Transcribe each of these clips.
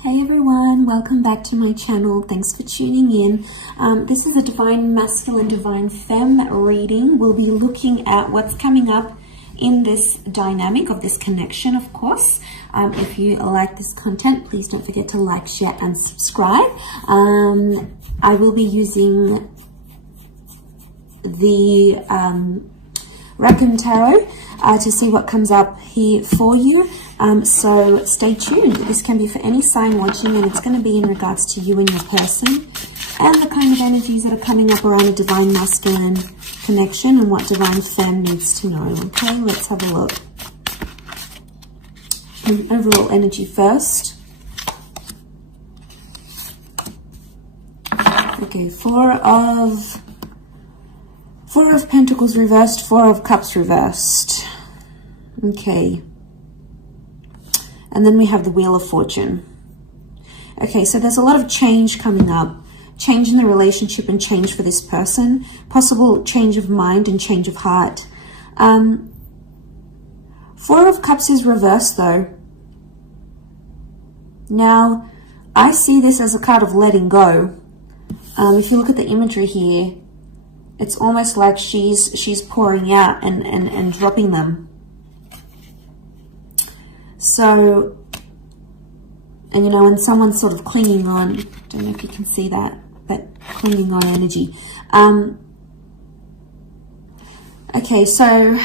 Hey everyone, welcome back to my channel. Thanks for tuning in. This is a Divine Masculine, Divine Femme reading. We'll be looking at what's coming up in this dynamic of this connection, of course. If you like this content, please don't forget to like, share, and subscribe. I will be using the Reckon Tarot to see what comes up here for you. So stay tuned. This can be for any sign watching, and it's going to be in regards to you and your person and the kind of energies that are coming up around a Divine Masculine connection and what Divine Femme needs to know. Okay, let's have a look. Overall energy first. Okay, Four of Pentacles reversed, Four of Cups reversed. Okay. And then we have the Wheel of Fortune. Okay, so there's a lot of change coming up. Change in the relationship and change for this person. Possible change of mind and change of heart. Four of Cups is reversed though. Now, I see this as a card of letting go. If you look at the imagery here, it's almost like she's pouring out and dropping them. So, and you know, when someone's sort of clinging on, don't know if you can see that clinging on energy. Okay, so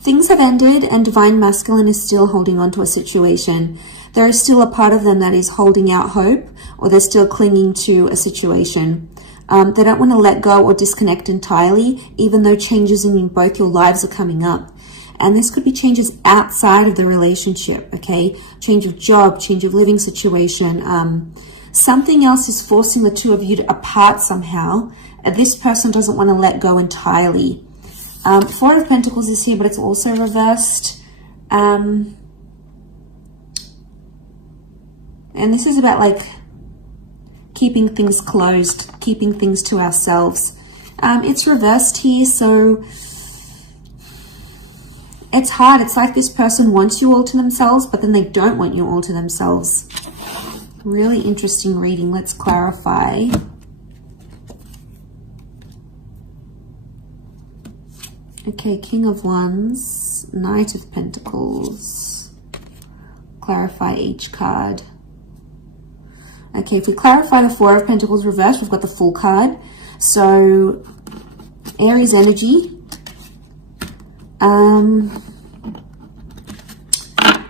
things have ended and Divine Masculine is still holding on to a situation. There is still a part of them that is holding out hope, or they're still clinging to a situation. They don't want to let go or disconnect entirely, even though changes in both your lives are coming up. And this could be changes outside of the relationship, okay? Change of job, change of living situation. Something else is forcing the two of you apart somehow. This person doesn't want to let go entirely. Four of Pentacles is here, but it's also reversed. And this is about like keeping things closed, keeping things to ourselves. It's reversed here, so it's hard. It's like this person wants you all to themselves, but then they don't want you all to themselves. Really interesting reading. Let's clarify. Okay, King of Wands, Knight of Pentacles. Clarify each card. Okay, if we clarify the Four of Pentacles reversed, we've got the Fool card. So, Aries energy.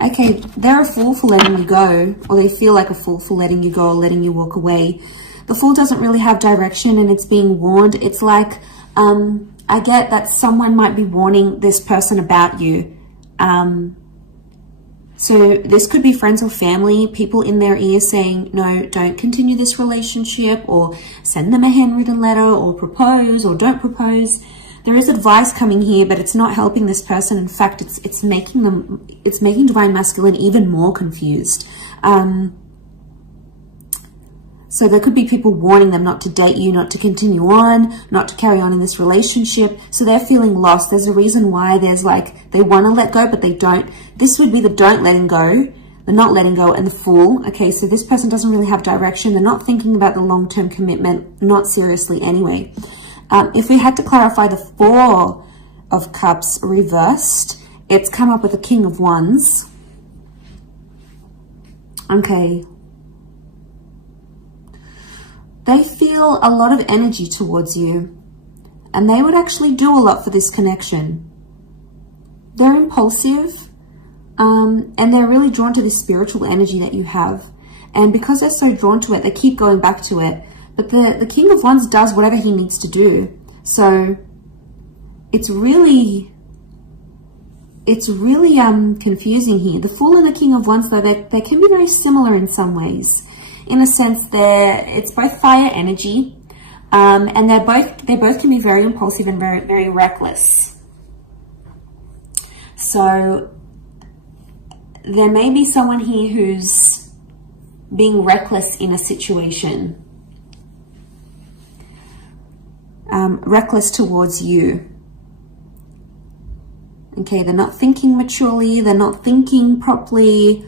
Okay, they're a fool for letting you go, or they feel like a fool for letting you go or letting you walk away. The Fool doesn't really have direction and it's being warned. It's like, I get that someone might be warning this person about you. So this could be friends or family, people in their ear saying, no, don't continue this relationship, or send them a handwritten letter, or propose, or don't propose. There is advice coming here, but it's not helping this person. In fact, it's making Divine Masculine even more confused. So there could be people warning them not to date you, not to continue on, not to carry on in this relationship. So they're feeling lost. There's a reason why there's like, they want to let go, but they don't. This would be the don't letting go, the not letting go, and the Fool. Okay, so this person doesn't really have direction. They're not thinking about the long-term commitment, not seriously anyway. If we had to clarify the Four of Cups reversed, it's come up with a King of Wands. Okay. They feel a lot of energy towards you, and they would actually do a lot for this connection. They're impulsive, and they're really drawn to this spiritual energy that you have. And because they're so drawn to it, they keep going back to it. But the King of Wands does whatever he needs to do. So it's really confusing here. The Fool and the King of Wands, though, they can be very similar in some ways. In a sense, it's both fire energy, and they both can be very impulsive and very, very reckless. So there may be someone here who's being reckless in a situation. Reckless towards you. Okay, they're not thinking maturely, they're not thinking properly.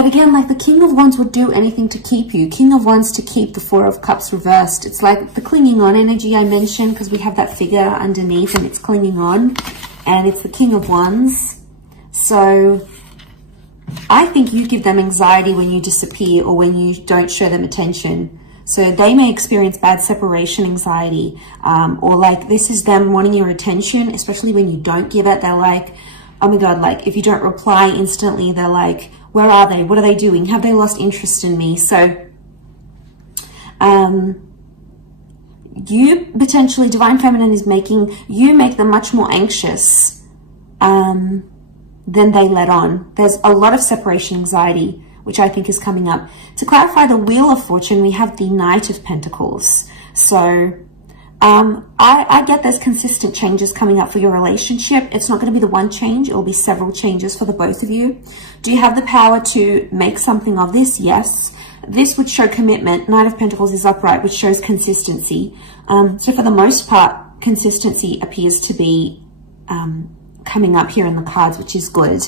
But again, like the King of Wands would do anything to keep you. King of Wands to keep the Four of Cups reversed. It's like the clinging on energy I mentioned, because we have that figure underneath and it's clinging on. And it's the King of Wands. So I think you give them anxiety when you disappear or when you don't show them attention. So they may experience bad separation anxiety, or like this is them wanting your attention, especially when you don't give it. They're like, oh my God, like if you don't reply instantly, they're like, where are they? What are they doing? Have they lost interest in me? So you potentially, Divine Feminine is making you make them much more anxious than they let on. There's a lot of separation anxiety, which I think is coming up. To clarify the Wheel of Fortune, we have the Knight of Pentacles. So I get there's consistent changes coming up for your relationship. It's not going to be the one change. It will be several changes for the both of you. Do you have the power to make something of this? Yes. This would show commitment. Knight of Pentacles is upright, which shows consistency. So for the most part, consistency appears to be coming up here in the cards, which is good.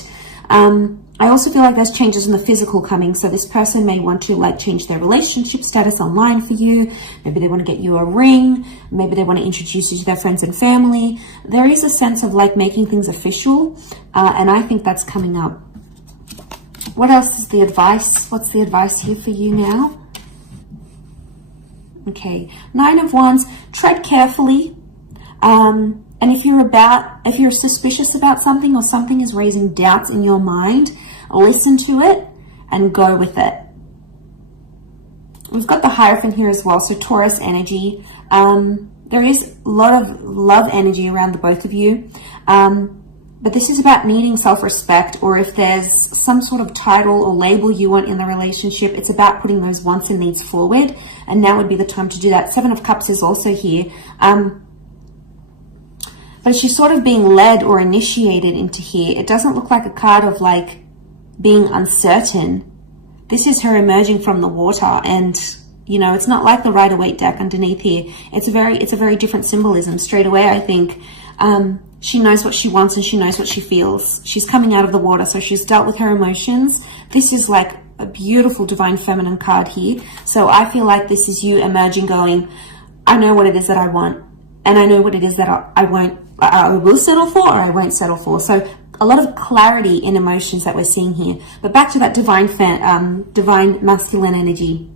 I also feel like there's changes in the physical coming. So this person may want to like change their relationship status online for you. Maybe they want to get you a ring. Maybe they want to introduce you to their friends and family. There is a sense of like making things official. And I think that's coming up. What else is the advice? What's the advice here for you now? Okay. Nine of Wands. Tread carefully. And if you're suspicious about something or something is raising doubts in your mind, listen to it and go with it. We've got the Hierophant here as well, so Taurus energy. There is a lot of love energy around the both of you. But this is about needing self-respect, or if there's some sort of title or label you want in the relationship, it's about putting those wants and needs forward. And now would be the time to do that. Seven of Cups is also here. But she's sort of being led or initiated into here. It doesn't look like a card of like being uncertain. This is her emerging from the water, and you know, it's not like the Rider-Waite deck underneath here. It's a very different symbolism. Straight away, I think she knows what she wants and she knows what she feels. She's coming out of the water, so she's dealt with her emotions. This is like a beautiful Divine Feminine card here. So I feel like this is you emerging, going, I know what it is that I want, and I know what it is that I will settle for, or I won't settle for. So a lot of clarity in emotions that we're seeing here. But back to that divine masculine energy.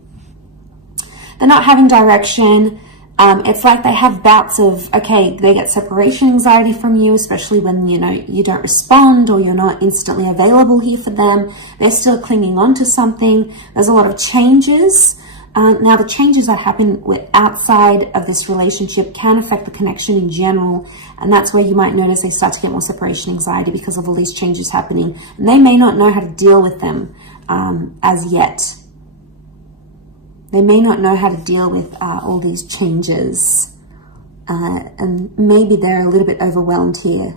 They're not having direction. It's like they have bouts of, okay, they get separation anxiety from you, especially when, you know, you don't respond or you're not instantly available here for them. They're still clinging on to something. There's a lot of changes. Now, the changes that happen outside of this relationship can affect the connection in general. And that's where you might notice they start to get more separation anxiety because of all these changes happening. And they may not know how to deal with them as yet. They may not know how to deal with all these changes. And maybe they're a little bit overwhelmed here.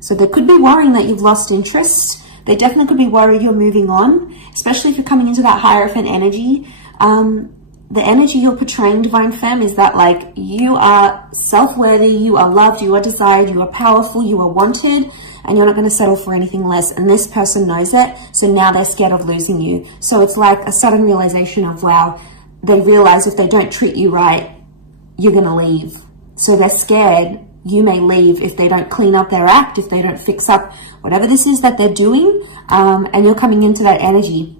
So they could be worrying that you've lost interest. They definitely could be worried you're moving on, especially if you're coming into that Hierophant energy. The energy you're portraying, Divine Femme, is that like you are self-worthy, you are loved, you are desired, you are powerful, you are wanted, and you're not going to settle for anything less. And this person knows it, so now they're scared of losing you. So it's like a sudden realization of, wow, they realize if they don't treat you right, you're going to leave. So they're scared you may leave if they don't clean up their act, if they don't fix up whatever this is that they're doing, and you're coming into that energy.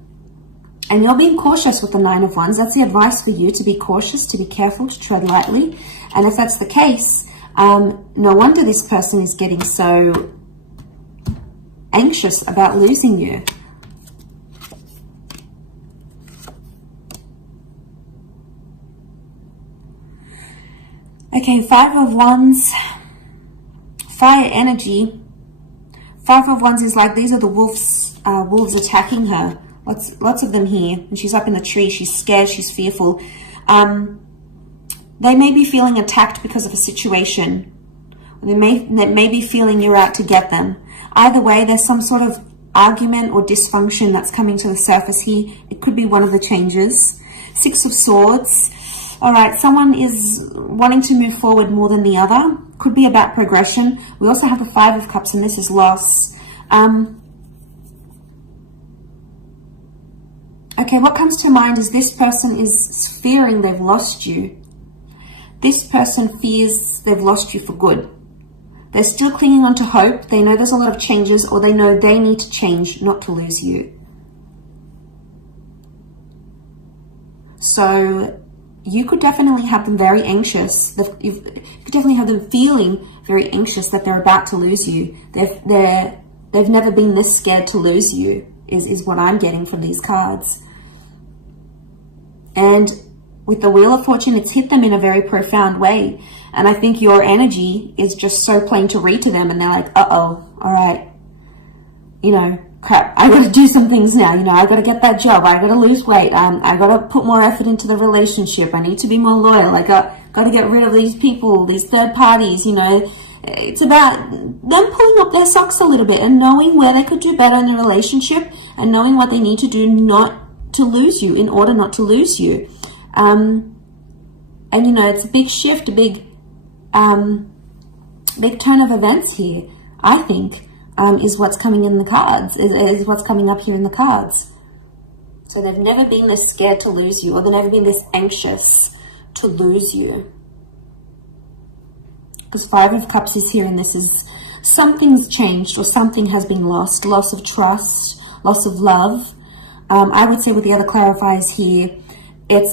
And you're being cautious with the Nine of Wands. That's the advice for you, to be cautious, to be careful, to tread lightly. And if that's the case, no wonder this person is getting so anxious about losing you. Okay, Five of Wands, fire energy. Five of Wands is like, these are the wolves attacking her. Lots of them here. And she's up in the tree. She's scared. She's fearful. They may be feeling attacked because of a situation. They may be feeling you're out to get them. Either way, there's some sort of argument or dysfunction that's coming to the surface here. It could be one of the changes. Six of Swords. All right, someone is wanting to move forward more than the other. Could be about progression. We also have the Five of Cups, and this is loss. Okay, what comes to mind is this person is fearing they've lost you. This person fears they've lost you for good. They're still clinging on to hope. They know there's a lot of changes, or they know they need to change not to lose you. So you could definitely have them very anxious. You could definitely have them feeling very anxious that they're about to lose you. They've never been this scared to lose you, is what I'm getting from these cards. And with the Wheel of Fortune, it's hit them in a very profound way. And I think your energy is just so plain to read to them. And they're like, uh-oh, all right. You know, crap, I got to do some things now. You know, I got to get that job. I got to lose weight. I got to put more effort into the relationship. I need to be more loyal. I got to get rid of these people, these third parties, you know. It's about them pulling up their socks a little bit and knowing where they could do better in the relationship and knowing what they need to do not to lose you, in order not to lose you. And, you know, it's a big shift, a big turn of events here, I think, is what's coming in the cards, is what's coming up here in the cards. So they've never been this scared to lose you, or they've never been this anxious to lose you. Because Five of Cups is here, and this is something's changed, or something has been lost. Loss of trust, loss of love. I would say with the other clarifiers here, it's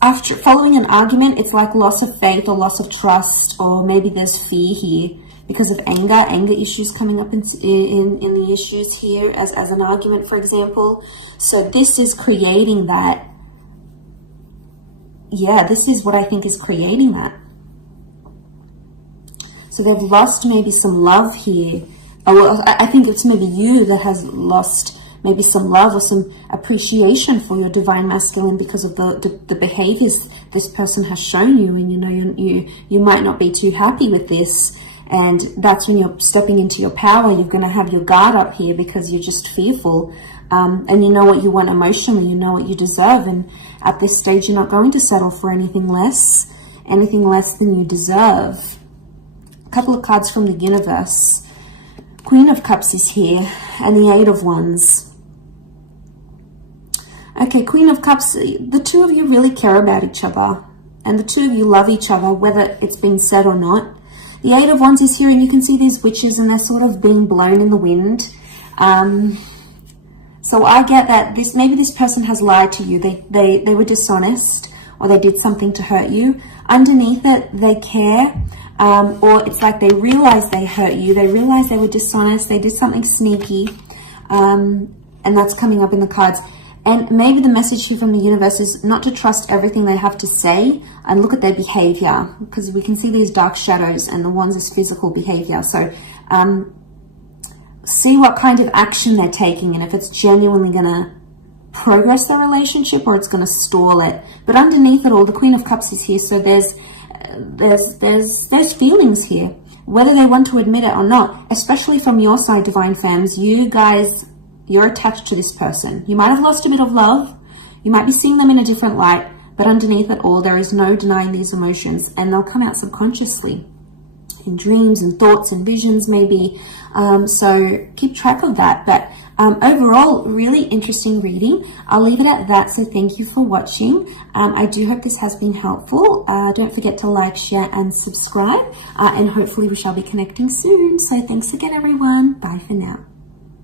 after following an argument, it's like loss of faith or loss of trust, or maybe there's fear here because of anger issues coming up in the issues here as an argument, for example. So this is creating that. Yeah, this is what I think is creating that. So they've lost maybe some love here. Or I think it's maybe you that has lost maybe some love or some appreciation for your divine masculine because of the behaviors this person has shown you. And, you know, you might not be too happy with this. And that's when you're stepping into your power. You're going to have your guard up here because you're just fearful. And you know what you want emotionally. You know what you deserve. And at this stage, you're not going to settle for anything less than you deserve. A couple of cards from the universe. Queen of Cups is here, and the Eight of Wands. Okay, Queen of Cups, the two of you really care about each other, and the two of you love each other, whether it's been said or not. The Eight of Wands is here, and you can see these witches, and they're sort of being blown in the wind. So I get that maybe this person has lied to you. They were dishonest, or they did something to hurt you. Underneath it, they care. Or it's like they realize they hurt you. They realize they were dishonest. They did something sneaky. And that's coming up in the cards. And maybe the message here from the universe is not to trust everything they have to say and look at their behavior, because we can see these dark shadows, and the Wands is physical behavior. So see what kind of action they're taking, and if it's genuinely going to progress the relationship or it's going to stall it. But underneath it all, the Queen of Cups is here. So there's feelings here, whether they want to admit it or not, especially from your side, divine femmes. You guys, you're attached to this person. You might have lost a bit of love. You might be seeing them in a different light, but underneath it all, there is no denying these emotions, and they'll come out subconsciously in dreams and thoughts and visions maybe. So keep track of that. But overall, really interesting reading. I'll leave it at that. So thank you for watching. I do hope this has been helpful. Don't forget to like, share, and subscribe. And hopefully we shall be connecting soon. So thanks again, everyone. Bye for now.